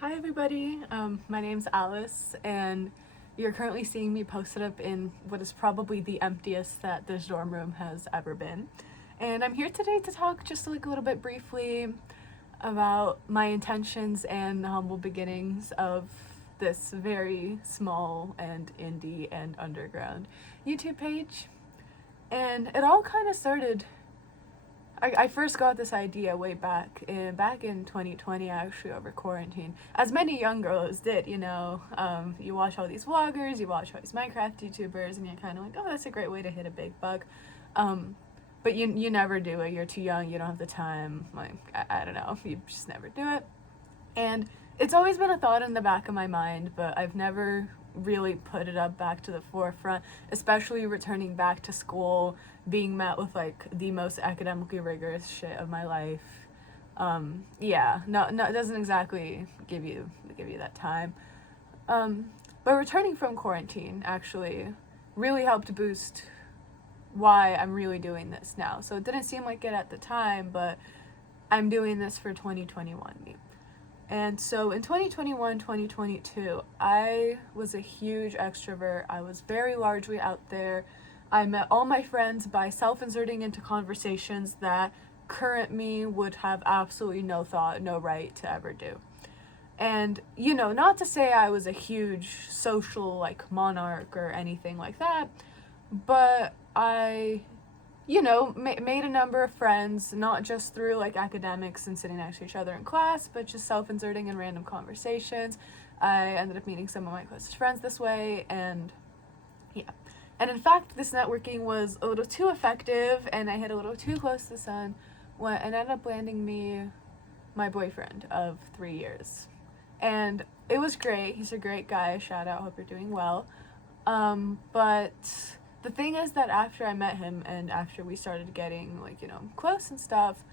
Hi everybody, my name's Alice and you're currently seeing me posted up in what is probably the emptiest that this dorm room has ever been. And I'm here today to talk just like a little bit briefly about my intentions and the humble beginnings of this very small and indie and underground YouTube page. And it all kind of started I first got this idea way back in 2020, actually, over quarantine, as many young girls did. You watch all these vloggers, you watch all these Minecraft YouTubers, and you're kind of like, oh, that's a great way to hit a big buck. But you never do it. You're too young. You don't have the time. Like I don't know. You just never do it. And it's always been a thought in the back of my mind, but I've never really put it up back to the forefront, especially returning back to school, being met with like the most academically rigorous shit of my life. No, it doesn't exactly give you that time. But returning from quarantine actually really helped boost why I'm really doing this now. So it didn't seem like it at the time, but I'm doing this for 2021 me. And so in 2021, 2022, I was a huge extrovert. I was very largely out there. I met all my friends by self-inserting into conversations that current me would have absolutely no thought, no right to ever do. And, not to say I was a huge social, like, monarch or anything like that, but I made a number of friends, not just through like academics and sitting next to each other in class, but just self-inserting in random conversations. I ended up meeting some of my closest friends this way, and yeah. And in fact, this networking was a little too effective, and I hit a little too close to the sun when it ended up landing me my boyfriend of 3 years. And it was great. He's a great guy. Shout out. Hope you're doing well. But the thing is that after I met him and after we started getting close and stuff,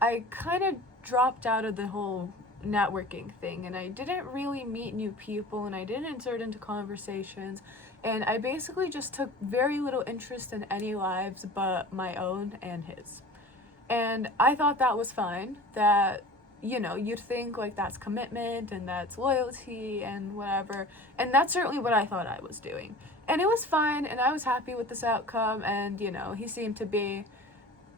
I kind of dropped out of the whole networking thing, and I didn't really meet new people, and I didn't insert into conversations, and I basically just took very little interest in any lives but my own and his. And I thought that was fine, that you'd think like that's commitment and that's loyalty and whatever, and that's certainly what I thought I was doing. And it was fine, and I was happy with this outcome, and, he seemed to be.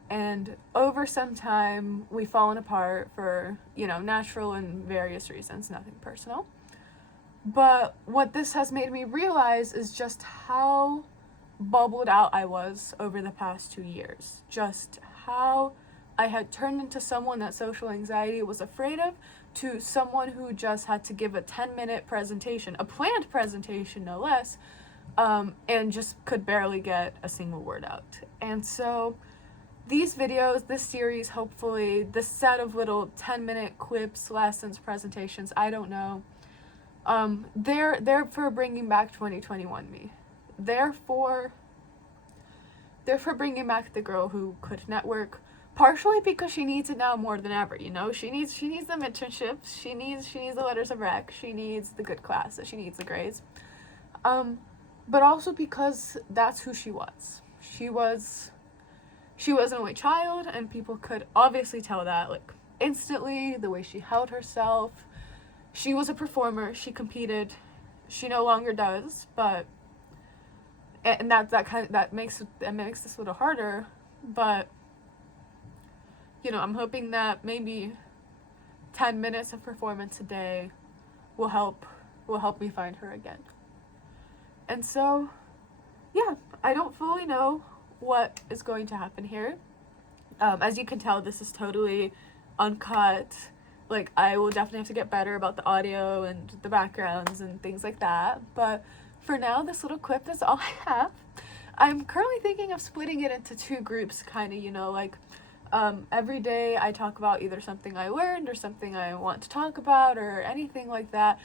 And over some time, we've fallen apart for, natural and various reasons, nothing personal. But what this has made me realize is just how bubbled out I was over the past 2 years. Just how I had turned into someone that social anxiety was afraid of, to someone who just had to give a 10-minute presentation, a planned presentation no less, and just could barely get a single word out. And so these videos, this series, hopefully, this set of little 10-minute quips, lessons, presentations, I don't know, they're for bringing back 2021 me. They're for bringing back the girl who could network, partially because she needs it now more than ever. She needs the internships, she needs the letters of rec, she needs the good classes, she needs the grades. But also because that's who she was. She was an only child, and people could obviously tell that, like, instantly, the way she held herself. She was a performer, she competed, she no longer does, but, and that makes this a little harder, but, I'm hoping that maybe 10 minutes of performance a day will help me find her again. And so, yeah, I don't fully know what is going to happen here. As you can tell, this is totally uncut. Like, I will definitely have to get better about the audio and the backgrounds and things like that. But for now, this little clip is all I have. I'm currently thinking of splitting it into 2 groups, kind of, every day I talk about either something I learned or something I want to talk about or anything like that.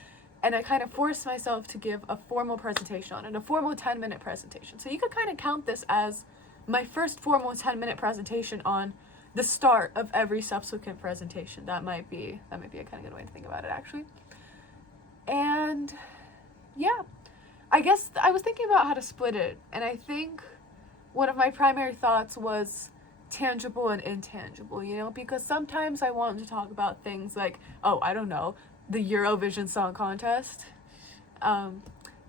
And I kind of forced myself to give a formal presentation on it, a formal 10-minute presentation. So you could kind of count this as my first formal 10-minute presentation on the start of every subsequent presentation. That might be a kind of good way to think about it, actually. And yeah, I guess I was thinking about how to split it, and I think one of my primary thoughts was tangible and intangible, because sometimes I want to talk about things like, oh, I don't know, the Eurovision Song Contest.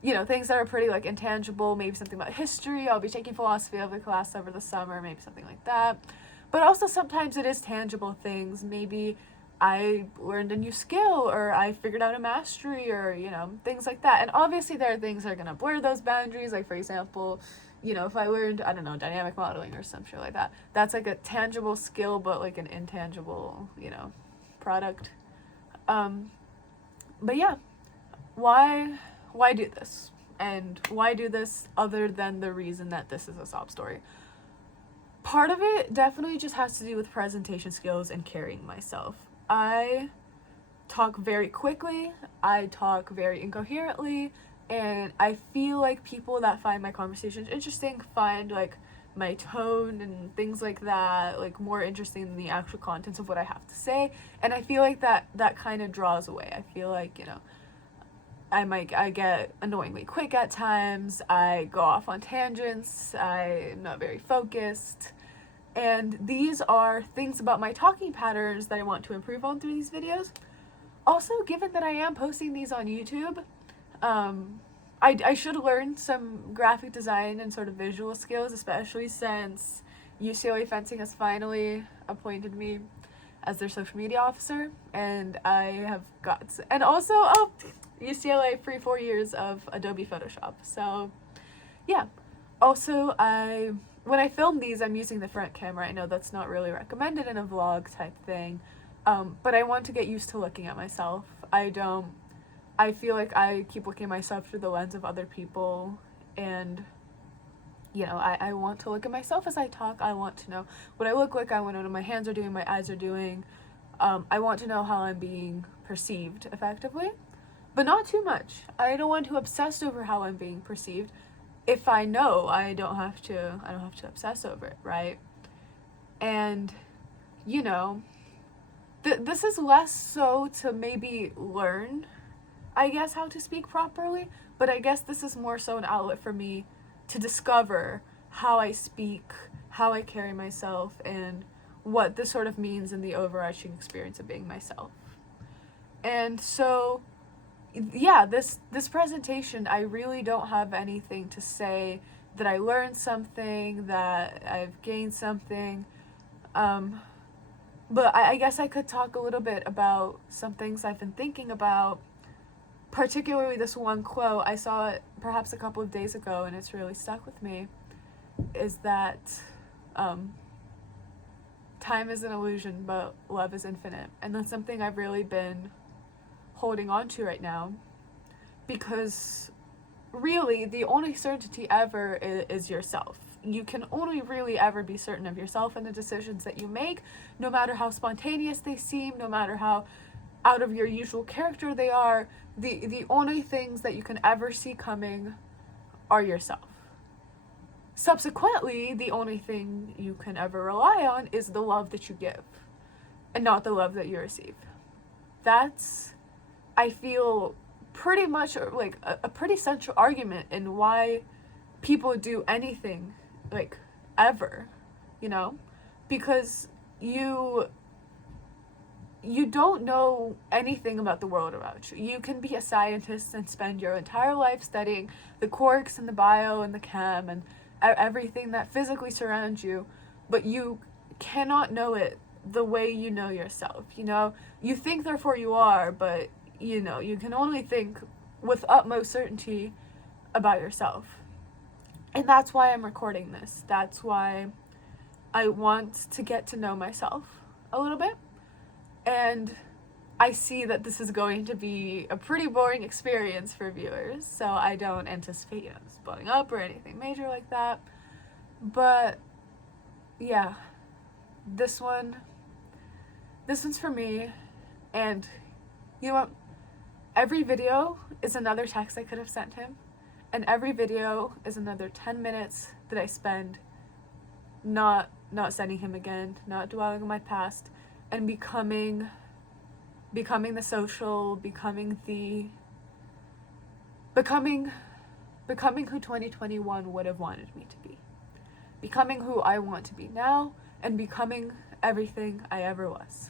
You know, things that are pretty like intangible, maybe something about history. I'll be taking philosophy of the class over the summer, maybe something like that. But also sometimes it is tangible things. Maybe I learned a new skill, or I figured out a mastery, or, you know, things like that. And obviously there are things that are going to blur those boundaries. Like, for example, you know, if I learned, I don't know, dynamic modeling or some shit like that, that's like a tangible skill, but like an intangible, you know, product. But yeah, why do this? And why do this other than the reason that this is a sob story? Part of it definitely just has to do with presentation skills and carrying myself. I talk very quickly, I talk very incoherently, and I feel like people that find my conversations interesting find like my tone and things like that like more interesting than the actual contents of what I have to say. And I feel like that kind of draws away. I feel like, you know, I get annoyingly quick at times, I go off on tangents, I'm not very focused, and these are things about my talking patterns that I want to improve on through these videos. Also, given that I am posting these on YouTube, I should learn some graphic design and sort of visual skills, especially since UCLA Fencing has finally appointed me as their social media officer, and I have got, and also, UCLA free 4 years of Adobe Photoshop. So yeah. Also, when I film these, I'm using the front camera. I know that's not really recommended in a vlog type thing, but I want to get used to looking at myself. I feel like I keep looking at myself through the lens of other people, and you know, I want to look at myself as I talk. I want to know what I look like. I want to know what my hands are doing, my eyes are doing. I want to know how I'm being perceived effectively. But not too much. I don't want to obsess over how I'm being perceived. If I know, I don't have to obsess over it, right? And, you know, this is less so to maybe learn, I guess, how to speak properly, but I guess this is more so an outlet for me to discover how I speak, how I carry myself, and what this sort of means in the overarching experience of being myself. And so, yeah, this presentation, I really don't have anything to say that I learned something, that I've gained something, but I guess I could talk a little bit about some things I've been thinking about, particularly this one quote. I saw it perhaps a couple of days ago, and it's really stuck with me, is that time is an illusion, but love is infinite. And that's something I've really been holding on to right now, because really the only certainty ever is yourself. You can only really ever be certain of yourself and the decisions that you make, no matter how spontaneous they seem, no matter how out of your usual character they are. The only things that you can ever see coming are yourself. Subsequently, the only thing you can ever rely on is the love that you give, and not the love that you receive. That's, I feel, pretty much like a pretty central argument in why people do anything, like, ever, you know? Because you don't know anything about the world around you. You can be a scientist and spend your entire life studying the quarks and the bio and the chem and everything that physically surrounds you, but you cannot know it the way you know yourself. You know, you think therefore you are, but you know, you can only think with utmost certainty about yourself. And that's why I'm recording this. That's why I want to get to know myself a little bit. And I see that this is going to be a pretty boring experience for viewers, so I don't anticipate, you know, this blowing up or anything major like that. But yeah, this one's for me. And you know what? Every video is another text I could have sent him, and every video is another 10 minutes that I spend not sending him again, not dwelling on my past, and becoming the social, becoming who 2021 would have wanted me to be, becoming who I want to be now, and becoming everything I ever was.